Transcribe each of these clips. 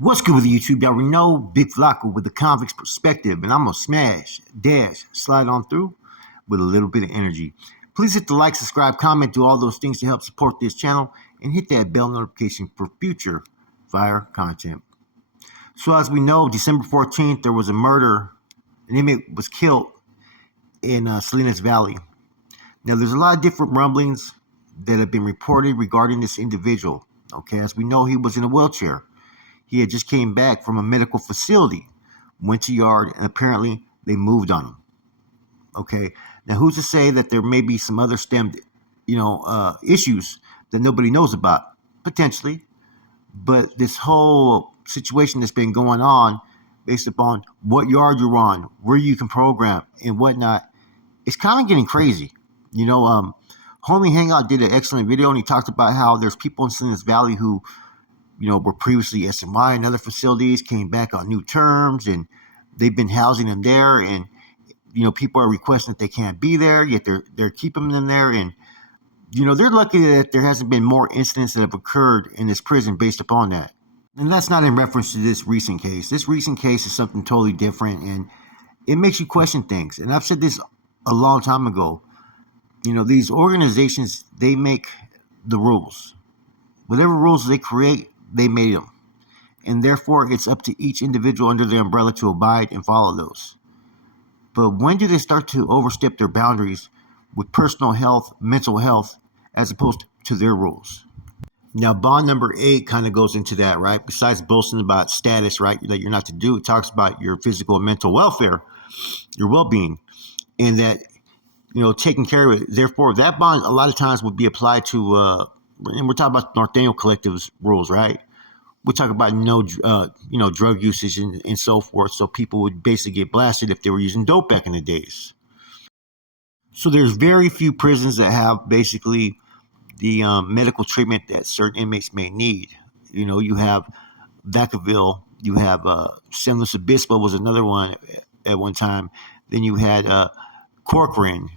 What's good with YouTube? Y'all know Big Flacco with the convict's perspective, and I'm gonna smash, dash, slide on through with a little bit of energy. Please hit the like, subscribe, comment, do all those things to help support this channel, and hit that bell notification for future fire content. So as we know, December 14th, there was a murder. An inmate was killed in Salinas Valley. Now, there's a lot of different rumblings that have been reported regarding this individual. Okay, as we know, he was in a wheelchair. He had just came back from a medical facility, went to yard, and apparently they moved on him. Okay, now who's to say that there may be some other stemmed, issues that nobody knows about? Potentially, but this whole situation that's been going on, based upon what yard you're on, where you can program, and whatnot, it's kind of getting crazy. Homie Hangout did an excellent video, and he talked about how there's people in Salinas Valley who were previously SMI and other facilities, came back on new terms, and they've been housing them there. And people are requesting that they can't be there, yet they're keeping them there. And they're lucky that there hasn't been more incidents that have occurred in this prison based upon that. And that's not in reference to this recent case. This recent case is something totally different, and it makes you question things. And I've said this a long time ago. These organizations, they make the rules. Whatever rules they create, they made them. And therefore, it's up to each individual under the umbrella to abide and follow those. But when do they start to overstep their boundaries with personal health, mental health, as opposed to their rules? Now, bond number 8 kind of goes into that, right? Besides boasting about status, right, that you're not to do, it talks about your physical and mental welfare, your well-being, and that, taking care of it. Therefore, that bond a lot of times would be applied to, and we're talking about Norteño Collective's rules, right? We talk about no, drug usage and so forth. So people would basically get blasted if they were using dope back in the days. So there's very few prisons that have basically the medical treatment that certain inmates may need. You have Vacaville, you have San Luis Obispo was another one at one time. Then you had Corcoran,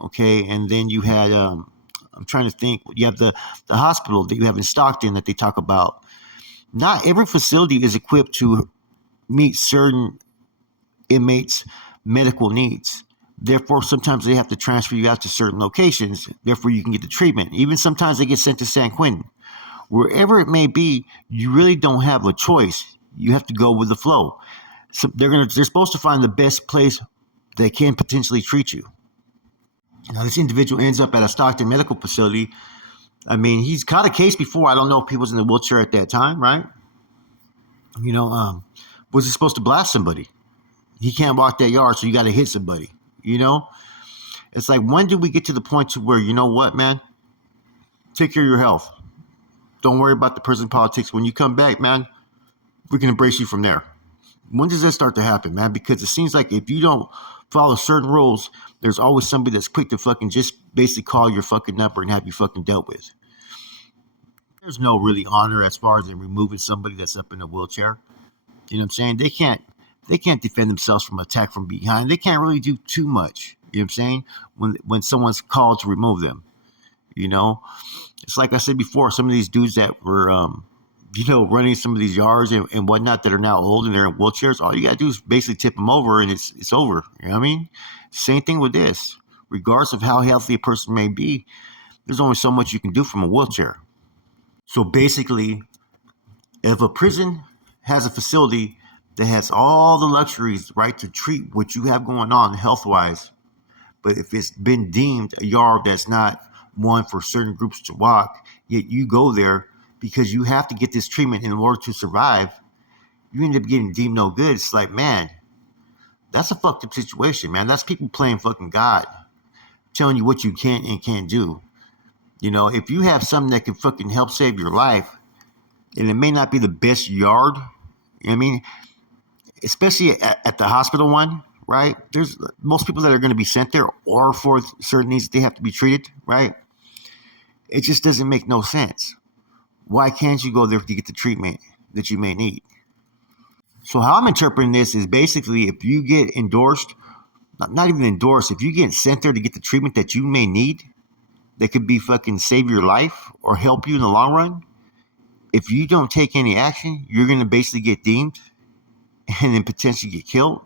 okay, and then you had I'm trying to think. You have the hospital that you have in Stockton that they talk about. Not every facility is equipped to meet certain inmates' medical needs. Therefore, sometimes they have to transfer you out to certain locations. Therefore, you can get the treatment. Even sometimes they get sent to San Quentin. Wherever it may be, you really don't have a choice. You have to go with the flow. So they're supposed to find the best place they can potentially treat you. Now, this individual ends up at a Stockton medical facility. I mean, he's caught a case before. I don't know if he was in a wheelchair at that time, right? Was he supposed to blast somebody? He can't walk that yard, so you got to hit somebody. It's like, when do we get to the point to where, you know what, man? Take care of your health. Don't worry about the prison politics. When you come back, man, we can embrace you from there. When does that start to happen, man? Because it seems like if you don't follow certain rules, there's always somebody that's quick to fucking just basically call your fucking number and have you fucking dealt with. There's no really honor as far as in removing somebody that's up in a wheelchair. You know what I'm saying? They can't defend themselves from attack from behind. They can't really do too much. You know what I'm saying? When someone's called to remove them. It's like I said before, some of these dudes that were running some of these yards and whatnot that are now old and they're in wheelchairs, all you got to do is basically tip them over and it's over. You know what I mean? Same thing with this. Regardless of how healthy a person may be, there's only so much you can do from a wheelchair. So basically, if a prison has a facility that has all the luxuries, right, to treat what you have going on health-wise, but if it's been deemed a yard that's not one for certain groups to walk, yet you go there because you have to get this treatment in order to survive, you end up getting deemed no good. It's like, man, that's a fucked up situation, man. That's people playing fucking God, telling you what you can and can't do. If you have something that can fucking help save your life, and it may not be the best yard, I mean, especially at the hospital one, right? There's most people that are going to be sent there or for certain needs they have to be treated, right? It just doesn't make no sense. Why can't you go there to get the treatment that you may need? So how I'm interpreting this is basically if you get endorsed, not even endorsed, if you get sent there to get the treatment that you may need, that could be fucking save your life or help you in the long run, if you don't take any action, you're going to basically get deemed and then potentially get killed.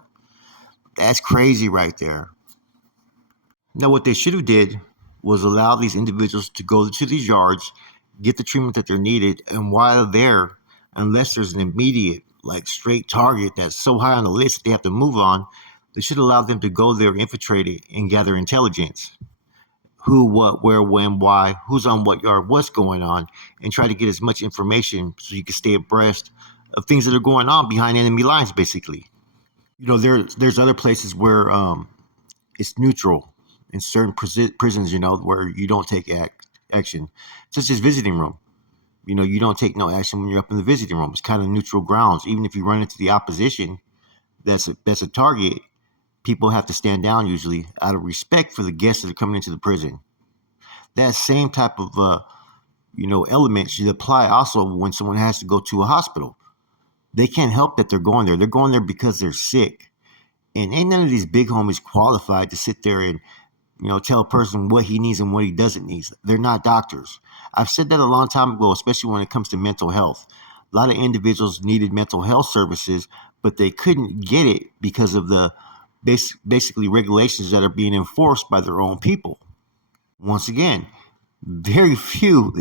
That's crazy right there. Now, what they should have did was allow these individuals to go to these yards, get the treatment that they're needed, and while there, unless there's an immediate, like straight target that's so high on the list that they have to move on, they should allow them to go there, infiltrate it, and gather intelligence. Who, what, where, when, why, who's on what yard, what's going on, and try to get as much information so you can stay abreast of things that are going on behind enemy lines, basically. There's other places where it's neutral in certain prisons, where you don't take action, such as visiting room. You don't take no action when you're up in the visiting room. It's kind of neutral grounds. Even if you run into the opposition, that's a target. People have to stand down usually out of respect for the guests that are coming into the prison. That same type of element should apply also when someone has to go to a hospital. They can't help that they're going there. They're going there because they're sick. And ain't none of these big homies qualified to sit there and tell a person what he needs and what he doesn't need. They're not doctors. I've said that a long time ago, especially when it comes to mental health. A lot of individuals needed mental health services, but they couldn't get it because of the basically regulations that are being enforced by their own people. Once again, very few,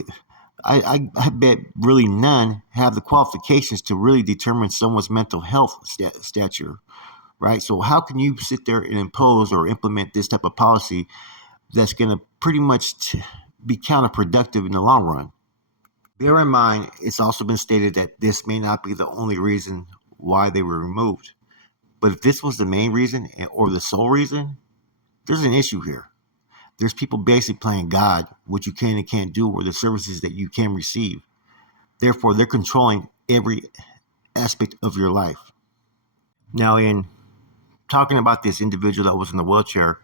I bet really none, have the qualifications to really determine someone's mental health stature, right? So how can you sit there and impose or implement this type of policy that's going to pretty much be counterproductive in the long run? Bear in mind, it's also been stated that this may not be the only reason why they were removed. But if this was the main reason or the sole reason, there's an issue here. There's people basically playing God, what you can and can't do, or the services that you can receive. Therefore, they're controlling every aspect of your life. Now, in talking about this individual that was in the wheelchair,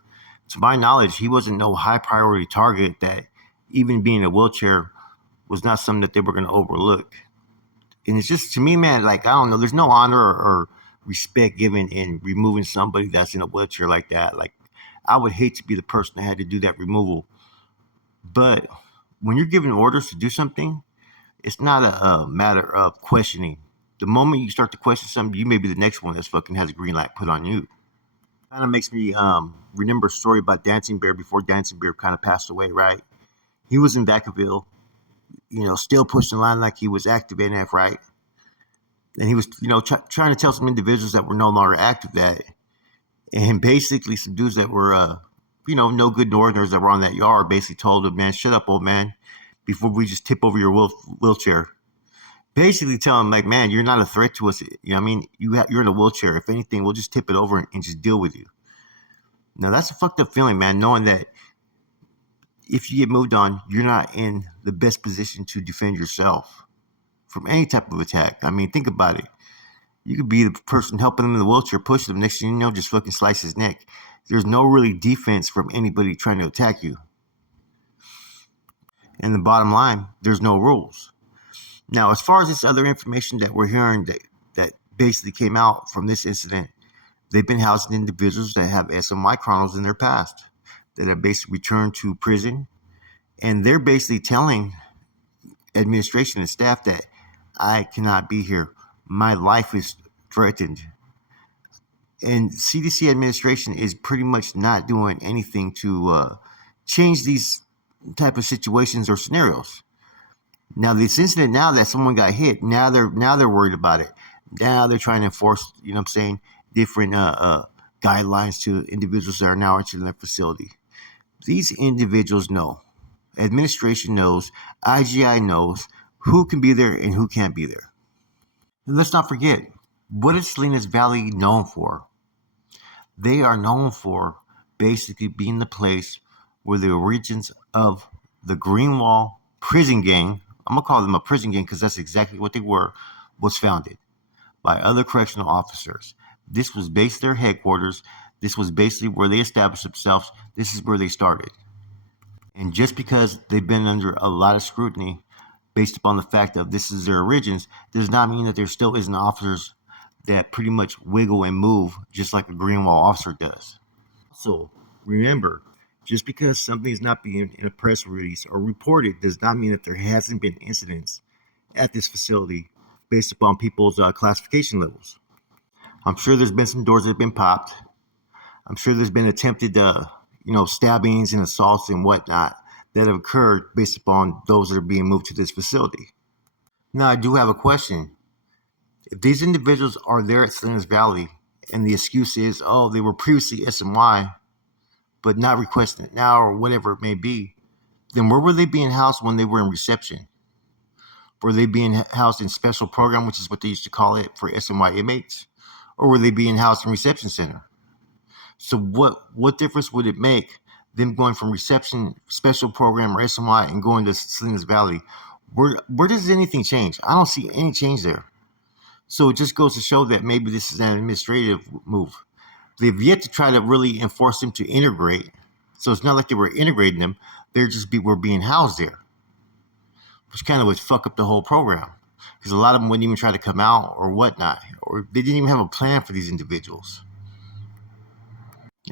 to my knowledge, he wasn't no high priority target that even being in a wheelchair was not something that they were going to overlook. And it's just, to me, man, like, I don't know, there's no honor or respect given in removing somebody that's in a wheelchair like that. Like, I would hate to be the person that had to do that removal. But when you're given orders to do something, it's not a matter of questioning. The moment you start to question something, you may be the next one that's fucking has a green light put on you. Kind of makes me remember a story about Dancing Bear before Dancing Bear kind of passed away, right? He was in Vacaville, still pushing the line like he was active NF, right? And he was, trying to tell some individuals that were no longer active that, and basically some dudes that were, no good Northerners that were on that yard basically told him, man, shut up, old man, before we just tip over your wheelchair. Basically telling him, like, man, you're not a threat to us. You know what I mean? You're in a wheelchair. If anything, we'll just tip it over and just deal with you. Now, that's a fucked up feeling, man, knowing that if you get moved on, you're not in the best position to defend yourself from any type of attack. I mean, think about it. You could be the person helping him in the wheelchair, pushing him. Next thing you know, just fucking slice his neck. There's no really defense from anybody trying to attack you. And the bottom line, there's no rules. Now, as far as this other information that we're hearing that basically came out from this incident, they've been housing individuals that have SMY chronicles in their past that have basically returned to prison. And they're basically telling administration and staff that I cannot be here. My life is threatened. And CDC administration is pretty much not doing anything to change these type of situations or scenarios. Now, this incident, now that someone got hit, now they're worried about it. Now they're trying to enforce, different guidelines to individuals that are now entering the facility. These individuals know, administration knows, IGI knows who can be there and who can't be there. And let's not forget, what is Salinas Valley known for? They are known for basically being the place where the origins of the Greenwall prison gang, I'm going to call them a prison gang because that's exactly what they were, was founded by other correctional officers. This was based their headquarters. This was basically where they established themselves. This is where they started. And just because they've been under a lot of scrutiny based upon the fact that this is their origins, does not mean that there still isn't officers that pretty much wiggle and move just like a Greenwall officer does. So remember, just because something is not being in a press release or reported does not mean that there hasn't been incidents at this facility based upon people's classification levels. I'm sure there's been some doors that have been popped. I'm sure there's been attempted, stabbings and assaults and whatnot that have occurred based upon those that are being moved to this facility. Now, I do have a question. If these individuals are there at Salinas Valley and the excuse is, oh, they were previously SMY, but not requesting it now or whatever it may be, then where were they being housed when they were in reception? Were they being housed in special program, which is what they used to call it for SMY inmates? Or were they being housed in reception center? So what difference would it make them going from reception, special program, or SMY and going to Salinas Valley? Where does anything change? I don't see any change there. So it just goes to show that maybe this is an administrative move. They've yet to try to really enforce them to integrate. So it's not like they were integrating them. Were being housed there, which kind of would fuck up the whole program. Because a lot of them wouldn't even try to come out or whatnot. Or they didn't even have a plan for these individuals.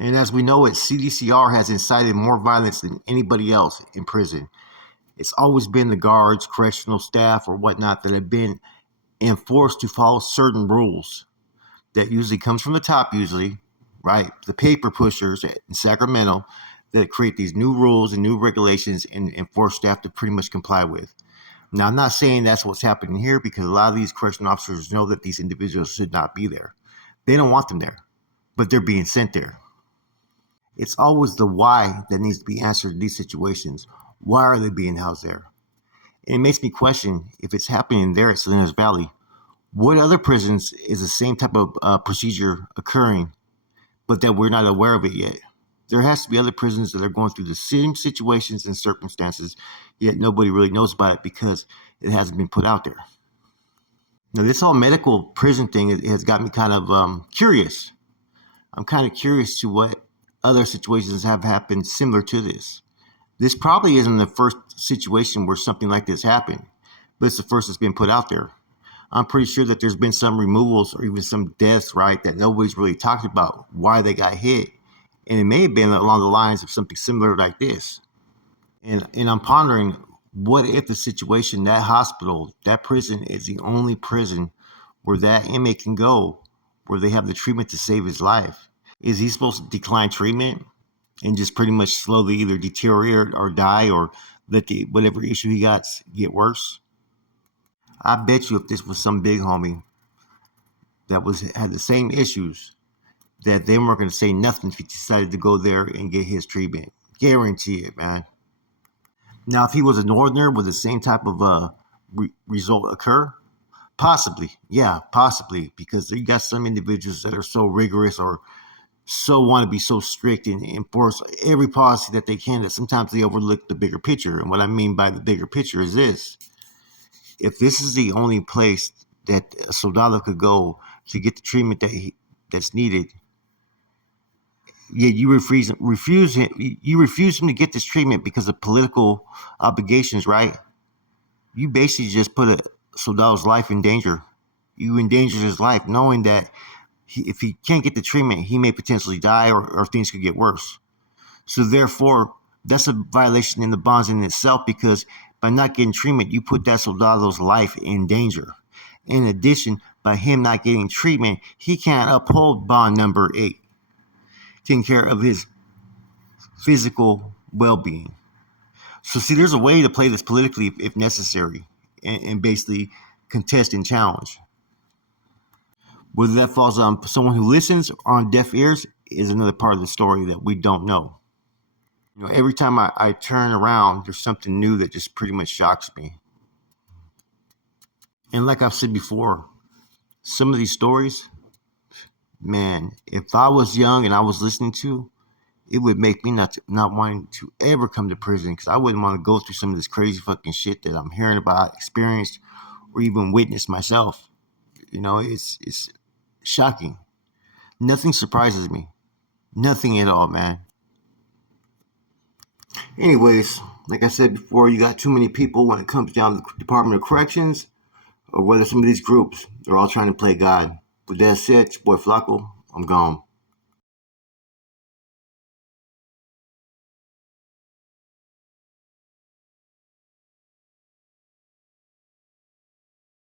And as we know it, CDCR has incited more violence than anybody else in prison. It's always been the guards, correctional staff, or whatnot that have been enforced to follow certain rules. That usually comes from the top, right? The paper pushers in Sacramento that create these new rules and new regulations and force staff to pretty much comply with. Now, I'm not saying that's what's happening here because a lot of these correctional officers know that these individuals should not be there. They don't want them there, but they're being sent there. It's always the why that needs to be answered in these situations. Why are they being housed there? And it makes me question if it's happening there at Salinas Valley, what other prisons is the same type of procedure occurring, but that we're not aware of it yet? There has to be other prisons that are going through the same situations and circumstances, yet nobody really knows about it because it hasn't been put out there. Now, this whole medical prison thing has got me kind of curious. I'm kind of curious to what other situations have happened similar to this. This probably isn't the first situation where something like this happened, but it's the first that's been put out there. I'm pretty sure that there's been some removals or even some deaths, right, that nobody's really talked about why they got hit. And it may have been along the lines of something similar like this. And I'm pondering, what if the situation, that hospital, that prison is the only prison where that inmate can go, where they have the treatment to save his life? Is he supposed to decline treatment and just pretty much slowly either deteriorate or die or let whatever issue he got get worse? I bet you if this was some big homie that had the same issues, that they weren't going to say nothing if he decided to go there and get his treatment. Guarantee it, man. Now, if he was a northerner, would the same type of result occur? Possibly. Yeah, possibly. Because you got some individuals that are so rigorous or so want to be so strict and enforce every policy that they can that sometimes they overlook the bigger picture. And what I mean by the bigger picture is this. If this is the only place that a soldado could go to get the treatment that's needed, yet you refuse him to get this treatment because of political obligations, right? You basically just put a soldado's life in danger. You endanger his life, knowing that if he can't get the treatment, he may potentially die or things could get worse. So therefore, that's a violation in the bonds in itself, because by not getting treatment, you put that soldado's life in danger. In addition, by him not getting treatment, he can't uphold bond number 8, taking care of his physical well-being. So see, there's a way to play this politically if necessary, and basically contest and challenge. Whether that falls on someone who listens or on deaf ears is another part of the story that we don't know. Every time I turn around, there's something new that just pretty much shocks me. And like I've said before, some of these stories, man, if I was young and I was listening to, it would make me not wanting to ever come to prison, because I wouldn't want to go through some of this crazy fucking shit that I'm hearing about, experienced, or even witnessed myself. It's shocking. Nothing surprises me. Nothing at all, man. Anyways, like I said before, you got too many people when it comes down to the Department of Corrections, or whether some of these groups, they're all trying to play God. With that said, it's your boy Flacco. I'm gone.